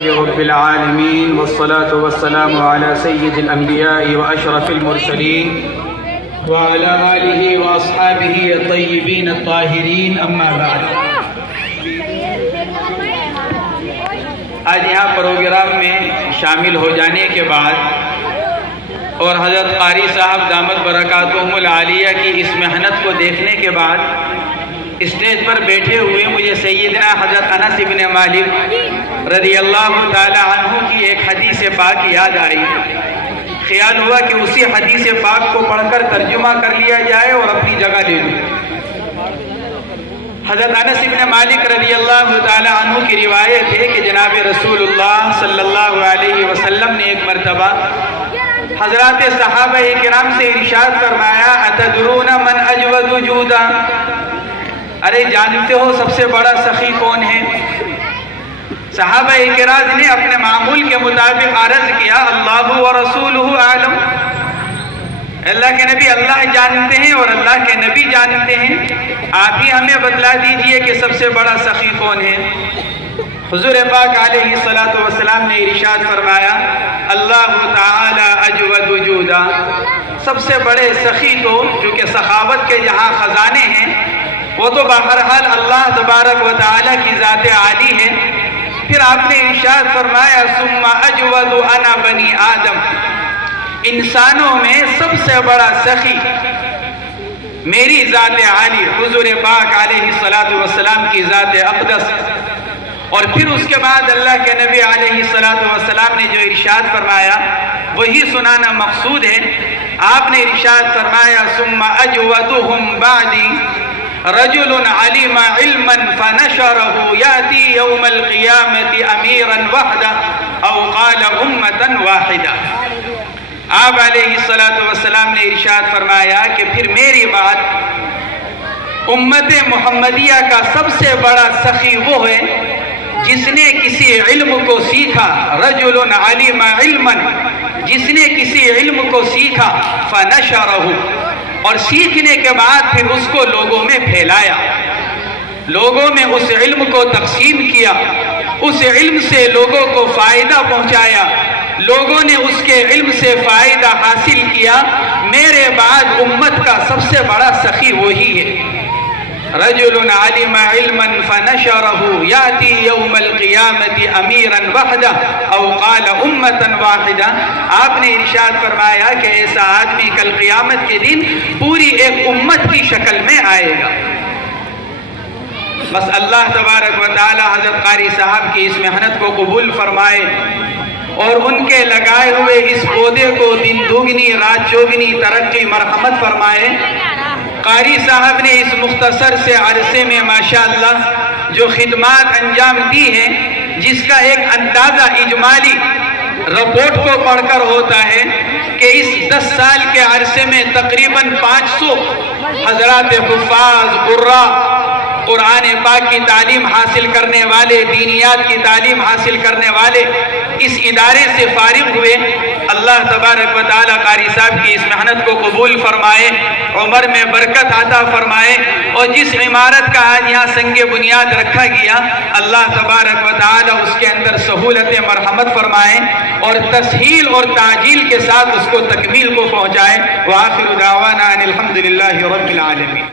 رب العالمين والصلاة والسلام على سيد الأنبياء وأشرف المرسلين وعلى آله وأصحابه الطيبين الطاهرين أما بعد۔ آج یہاں پروگرام میں شامل ہو جانے کے بعد اور حضرت قاری صاحب دامت برکاتہم العالیہ کی اس محنت کو دیکھنے کے بعد اسٹیج پر بیٹھے ہوئے مجھے سیدنا حضرت انس بن مالک رضی اللہ تعالی عنہ کی ایک حدیث پاک یاد آئی۔ خیال ہوا کہ اسی حدیث پاک کو پڑھ کر ترجمہ کر لیا جائے اور اپنی جگہ لے لوں۔ حضرت انس بن مالک رضی اللہ تعالی عنہ کی روایت ہے کہ جناب رسول اللہ صلی اللہ علیہ وسلم نے ایک مرتبہ حضرات صحابہ کرام سے ارشاد فرمایا، اتدرون من اجود جودا، ارے جانتے ہو سب سے بڑا سخی کون ہے؟ صحابہ کرام نے اپنے معمول کے مطابق عرض کیا، اللہ و رسولہ عالم، اللہ کے نبی اللہ جانتے ہیں اور اللہ کے نبی جانتے ہیں، آپ ہی ہمیں بتلا دیجئے کہ سب سے بڑا سخی کون ہے؟ حضور پاک علیہ السلام نے ارشاد فرمایا، اللہ تعالی اجود وجودا، سب سے بڑے سخی تو چونکہ سخاوت کے جہاں خزانے ہیں وہ تو بہرحال اللہ تبارک و تعالی کی ذات عالی ہے۔ پھر آپ نے ارشاد فرمایا، ثم اجود انا بنی آدم، انسانوں میں سب سے بڑا سخی میری ذات عالی حضور پاک علیہ السلام کی ذات اقدس۔ اور پھر اس کے بعد اللہ کے نبی علیہ السلام نے جو ارشاد فرمایا وہی سنانا مقصود ہے۔ آپ نے ارشاد فرمایا، ثم اجودہم بعدی رجل علم علما فنشره یاتی یوم القیامت امیرا وحدا او قال امتا واحدا۔ آپ علیہ السلام نے ارشاد فرمایا کہ پھر میری بات امت محمدیہ کا سب سے بڑا سخی وہ ہے جس نے کسی علم کو سیکھا، رجل علم علما، جس نے کسی علم کو سیکھا، فنشرہ، اور سیکھنے کے بعد پھر اس کو لوگوں میں پھیلایا، لوگوں میں اس علم کو تقسیم کیا، اس علم سے لوگوں کو فائدہ پہنچایا، لوگوں نے اس کے علم سے فائدہ حاصل کیا، میرے بعد امت کا سب سے بڑا سخی وہی ہے۔ رجل علم علما فنشرہ یاتی یوم القیامت امیرا وحدا او قال امتا واحدا۔ آپ نے ارشاد فرمایا کہ ایسا آدمی کل قیامت کے دن پوری ایک امت کی شکل میں آئے گا۔ بس اللہ تبارک و تعالی حضرت قاری صاحب کی اس محنت کو قبول فرمائے اور ان کے لگائے ہوئے اس پودے کو دن دوگنی رات چوگنی ترقی مرحمت فرمائے۔ قاری صاحب نے اس مختصر سے عرصے میں ماشاءاللہ جو خدمات انجام دی ہیں، جس کا ایک اندازہ اجمالی رپورٹ کو پڑھ کر ہوتا ہے کہ اس 10 سال کے عرصے میں تقریباً 500 حضرات حفاظ قراء قرآن پاک کی تعلیم حاصل کرنے والے، دینیات کی تعلیم حاصل کرنے والے اس ادارے سے فارغ ہوئے۔ اللہ تبارک و تعالی قاری صاحب کی اس محنت کو قبول فرمائے، عمر میں برکت عطا فرمائے، اور جس عمارت کا آج یہاں سنگ بنیاد رکھا گیا اللہ تبارک و تعالی اس کے اندر سہولت مرحمت فرمائے اور تسہیل اور تعجیل کے ساتھ اس کو تکمیل کو پہنچائے۔ وآخر دعوانا ان الحمدللہ رب العالمین۔